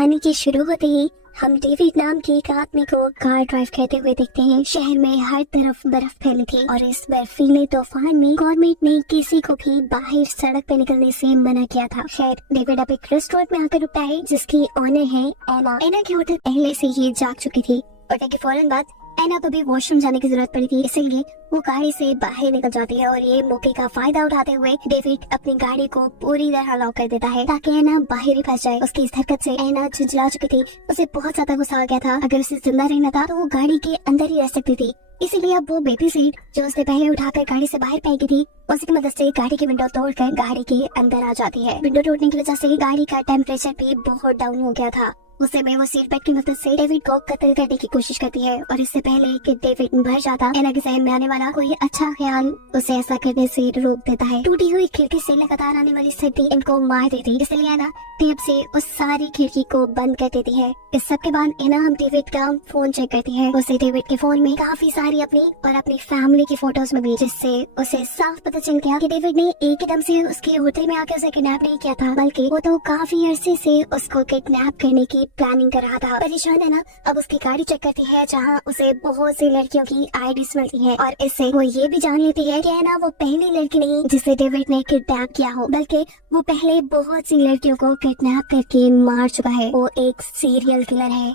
कहानी की शुरू होते ही हम डेविड नाम के एक आदमी को कार ड्राइव करते हुए देखते हैं। शहर में हर तरफ बर्फ फैली थी और इस बर्फीले तूफान में गवर्नमेंट ने किसी को भी बाहर सड़क पे निकलने से मना किया था। खैर डेविड अब एक रेस्टोरेंट में आकर रुकता है जिसकी ओनर है एना। एना की होटल पहले से ही जाग चुकी थी और के फौरन बाद एना को भी वॉशरूम जाने की जरूरत पड़ी थी, इसलिए वो गाड़ी से बाहर निकल जाती है और ये मौके का फायदा उठाते हुए डेविड अपनी गाड़ी को पूरी तरह लॉक कर देता है ताकि एना बाहर ही फंस जाए। उसकी इस हरकत से एना झुंझला चुकी थी, उसे बहुत ज्यादा गुस्सा आ गया था। अगर उसे जिंदा रहना था तो वो गाड़ी के अंदर ही रह सकती थी, इसीलिए अब वो बेबी सीट जो उसने पहले उठाकर गाड़ी से बाहर फेंकी थी उसकी मदद से गाड़ी की विंडो तोड़कर गाड़ी के अंदर आ जाती है। विंडो तोड़ने की वजह से गाड़ी का टेम्परेचर भी बहुत डाउन हो गया था। उसे में वो सीट बेल्ट की मदद से डेविड को कत्ल करने की कोशिश करती है और इससे पहले कि डेविड मर जाता एना के जहन में आने वाला कोई अच्छा ख्याल उसे ऐसा करने से रोक देता है। टूटी हुई खिड़की से लगातार आने वाली सर्दी इनको मार देती, इसलिए एना टेप से उस सारी खिड़की को बंद कर देती है। इस सब के बाद एना हम डेविड का फोन चेक करती है। उसे डेविड के फोन में काफी सारी अपनी और अपनी फैमिली की फोटोज मिली, जिससे उसे साफ पता चल गया कि डेविड ने एकदम से उसके होटल में आकर उसे किडनैप नहीं किया था, बल्कि वो तो काफी अरसे से उसको किडनैप करने की प्लानिंग कर रहा था। परेशान है ना, अब उसकी गाड़ी चेक करती है जहाँ उसे बहुत सी लड़कियों की आईडीज मिलती है और इससे वो ये भी जान लेती है कि है ना वो पहली लड़की नहीं जिसे डेविड ने किडनैप किया हो, बल्कि वो पहले बहुत सी लड़कियों को किडनैप करके मार चुका है। वो एक सीरियल किलर है।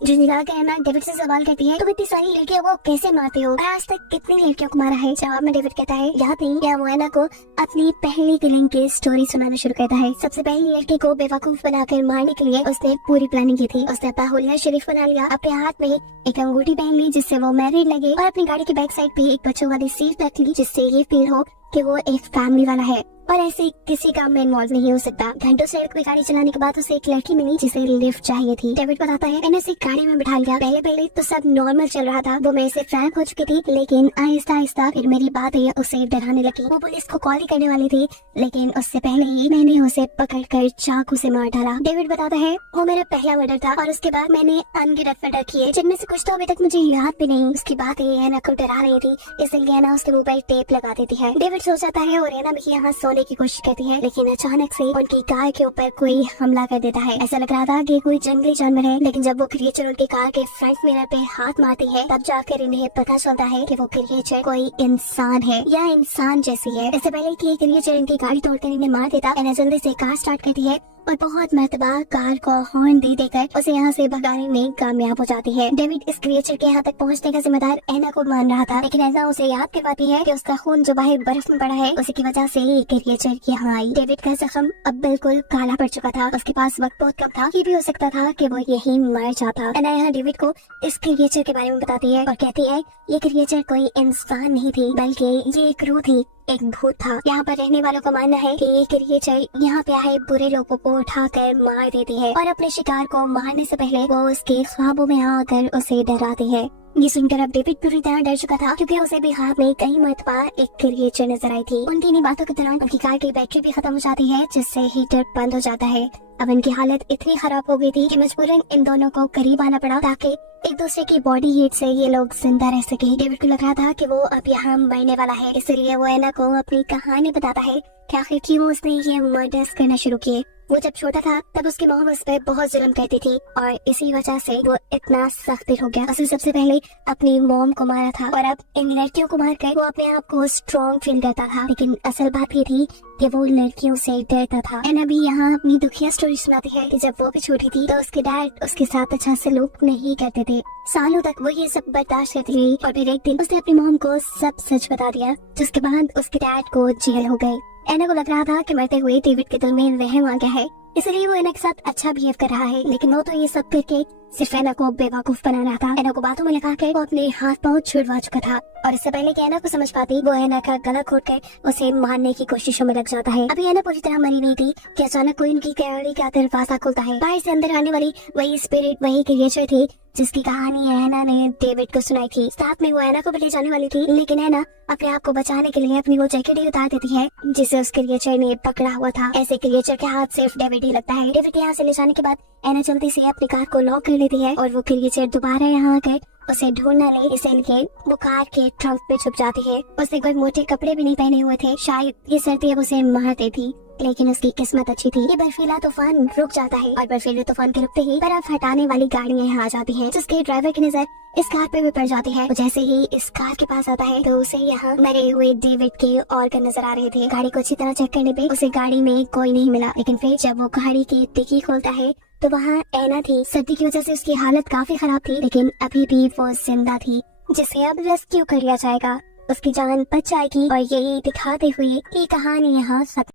झुंझला कर एना डेविड से सवाल करती है, तुम इतनी सारी लड़कियों को कैसे मारते हो? आज तक कितनी लड़कियों को मारा है? जवाब में डेविड कहता है, याद नहीं क्या वो एना को अपनी पहली किलिंग की स्टोरी सुनाना शुरू करता है। सबसे पहली लड़की को बेवकूफ बनाकर मारने के लिए उसने पूरी प्लानिंग की थी। उसने अपना हुलिया शरीफ बना लिया, अपने हाथ में एक अंगूठी पहन ली जिससे वो मैरिड लगे और अपनी गाड़ी के बैक साइड पे एक बच्चों वाली सीट रख ली जिससे ये फील हो कि वो एक फैमिली वाला है और ऐसे किसी काम में इन्वॉल्व नहीं हो सकता। घंटों से कोई गाड़ी चलाने के बाद उसे एक लड़की मिली जिसे लिफ्ट चाहिए थी। डेविड बताता है, मैंने उसे गाड़ी में बिठा लिया। पहले तो सब नॉर्मल चल रहा था, वो मेरे से फ्रैंक हो चुकी थी, लेकिन आहिस्ता आहिस्ता फिर मेरी बात है उसे डराने लगी। वो पुलिस को कॉल ही करने वाली थी, लेकिन उससे पहले ही मैंने उसे पकड़कर चाकू से मार डाला। डेविड बताता है, वो मेरा पहला मर्डर था और उसके बाद मैंने अनगिनत मर्डर किए, जिनमें से कुछ तो अभी तक मुझे याद भी नहीं। उसकी बात एना को डरा रही थी, इसलिए एना उसके मुंह पर टेप लगा देती है। डेविड सो जाता है और एना भी यहाँ सोने की कोशिश करती है, लेकिन अचानक से उनकी कार के ऊपर कोई हमला कर देता है। ऐसा लग रहा था कि कोई जंगली जानवर है, लेकिन जब वो क्रिएचर उनकी कार के फ्रंट मिरर पे हाथ मारती है तब जाकर इन्हें पता चलता है कि वो क्रिएचर कोई इंसान है या इंसान जैसी है। इससे पहले कि क्रिएचर इनकी गाड़ी तोड़कर इन्हें मार देता, एना जल्दी से कार स्टार्ट करती है और बहुत मर्तबा कार को हॉर्न दे देकर उसे यहाँ से भगाने में कामयाब हो जाती है। डेविड इस क्रिएचर के यहाँ तक पहुँचने का जिम्मेदार एना को मान रहा था, लेकिन एना उसे याद करवाती है कि उसका खून जो बाहर बर्फ में पड़ा है उसी की वजह से ही क्रिएचर यहाँ आई। डेविड का जख्म अब बिल्कुल काला पड़ चुका था, उसके पास वक्त बहुत कम था, ये भी हो सकता था कि वो यही मर जाता। एना यहाँ डेविड को इस क्रिएचर के बारे में बताती है और कहती है, ये क्रिएचर कोई इंसान नहीं थी, बल्कि ये एक रूह थी, एक भूत था। यहाँ पर रहने वालों का मानना है कि ये क्रिएचर यहाँ पे आए बुरे लोगों को उठाकर मार देती है और अपने शिकार को मारने से पहले वो उसके ख्वाबों में आकर उसे डराती है। ये सुनकर अब डेविड पूरी तरह डर चुका था, क्योंकि उसे भी हाथ में कई मरतबा एक क्रिएचर नजर आई थी। उनकी इन्हीं बातों के दौरान उनकी कार की बैटरी भी खत्म हो जाती है, जिससे हीटर बंद हो जाता है। अब इनकी हालत इतनी खराब हो गई थी कि मजबूरन इन दोनों को करीब आना पड़ा ताकि एक दूसरे की बॉडी हीट से ये लोग जिंदा रह सके। डेविड को लग रहा था कि वो अब यहाँ मरने वाला है, इसलिए वो एना को अपनी कहानी बताता है कि आखिर क्यों उसने ये मर्डर्स करना शुरू किए। वो जब छोटा था तब उसकी मॉम उस पर बहुत जुल्म करती थी और इसी वजह से वो इतना सख्त दिल हो गया। उसने सबसे पहले अपनी मॉम को मारा था और अब इन लड़कियों को मारकर वो अपने आप को स्ट्रॉन्ग फील करता था, लेकिन असल बात ये थी कि वो लड़कियों से डरता था। एना भी यहाँ अपनी दुखिया स्टोरी सुनाती है कि जब वो भी छोटी थी तो उसके डैड उसके साथ अच्छा सलूक नहीं करते थे। सालों तक वो ये सब बर्दाश्त करती रही और फिर एक दिन उसने अपनी मॉम को सब सच बता दिया, जिसके बाद उसके डैड को जेल हो गए। एना को लग रहा था कि मरते हुए डेविड के दिल में रहम आ गया है, इसलिए वो एना के साथ अच्छा बिहेव कर रहा है, लेकिन वो तो ये सब करके सिर्फ एना को बेवकूफ बना रहा था। एना को बातों में लगा कर वो अपने हाथ पांव छुड़वा चुका था और इससे पहले कि एना को समझ पाती वो एना का गला घोट कर उसे मारने की कोशिशों में लग जाता है। अभी एना पूरी तरह मरी नहीं थी कि अचानक कोई उनकी गाड़ी का दरवाजा खुलता है। बाहर से अंदर आने वाली वही स्पिरिट, वही क्रिएचर थी जिसकी कहानी एना ने डेविड को सुनाई थी। साथ में वो एना को भी ले जाने वाली थी, लेकिन एना अपने आप को बचाने के लिए अपनी वो जैकेट ही उतार देती है जिसे उस क्रिएचर ने पकड़ा हुआ था। ऐसे क्रिएचर के हाथ सिर्फ डेविड ही लगता है। डेविड यहाँ से ले जाने के बाद एना जल्दी से अपनी कार को लॉक कर लेती है और वो क्रिएचर दोबारा यहाँ आकर उसे ढूंढ न ले, इसलिए वो कार के ट्रंक पे छुप जाती है। उसने कोई मोटे कपड़े भी नहीं पहने हुए थे, शायद ये सर्दी अब उसे मार देती। लेकिन उसकी किस्मत अच्छी थी। ये बर्फीला तूफान रुक जाता है और बर्फीले तूफान के रुकते ही बर्फ हटाने वाली गाड़ियां यहाँ आ जाती हैं, जिसके ड्राइवर की नजर इस कार पे भी पड़ जाती है। तो जैसे ही इस कार के पास आता है तो उसे यहाँ मरे हुए डेविड के ऑर्गन नजर आ रहे थे। गाड़ी को अच्छी तरह चेक करने पे उसे गाड़ी में कोई नहीं मिला, लेकिन फिर जब वो गाड़ी की डिक्की खोलता है तो वहाँ एना थी। सर्दी की वजह से उसकी हालत काफी खराब थी, लेकिन अभी भी वो जिंदा थी, जिसे अब रेस्क्यू कर लिया जाएगा। उसकी जान बच जाएगी और यही दिखाते हुए ये कहानी यहाँ खत्म।